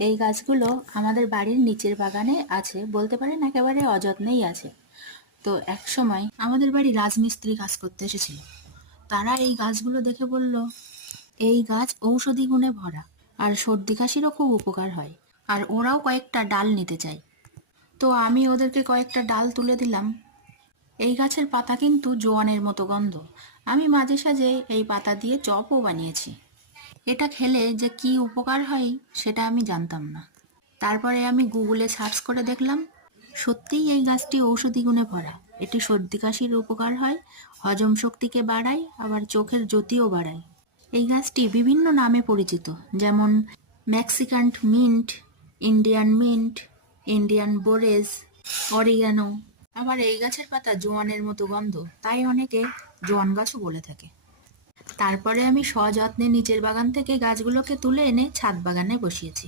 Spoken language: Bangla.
এই গাছগুলো আমাদের বাড়ির নিচের বাগানে আছে, বলতে পারেন একেবারে অযত্নেই আছে। তো একসময় আমাদের বাড়ি রাজমিস্ত্রি কাজ করতে এসেছিল। তারা এই গাছগুলো দেখে বলল, এই গাছ ঔষধি গুণে ভরা, আর সর্দি কাশিরও খুব উপকার হয়। আর ওরাও কয়েকটা ডাল নিতে চায়। তো আমি ওদেরকে কয়েকটা ডাল তুলে দিলাম। এই গাছের পাতা কিন্তু জোয়ানের মতো গন্ধ। আমি মাঝে সাঝে এই পাতা দিয়ে চপও বানিয়েছি। এটা খেলে যে কি উপকার হয় সেটা আমি জানতাম না। তারপরে আমি গুগলে সার্চ করে দেখলাম, সত্যিই এই গাছটি ঔষধি গুণে ভরা। এটি সর্দি কাশির উপকার হয়, হজম শক্তিকে বাড়ায়, আবার চোখের জ্যোতিও বাড়ায়। এই গাছটি বিভিন্ন নামে পরিচিত, যেমন Mexican mint, Indian mint, Indian borage, oregano. আবার এই গাছের পাতা জোয়ানের মতো গন্ধ, তাই অনেকে জোয়ান গাছও বলে থাকে। তারপরে আমি সযত্নে নিচের বাগান থেকে গাছগুলোকে তুলে এনে ছাদ বাগানে বসিয়েছি।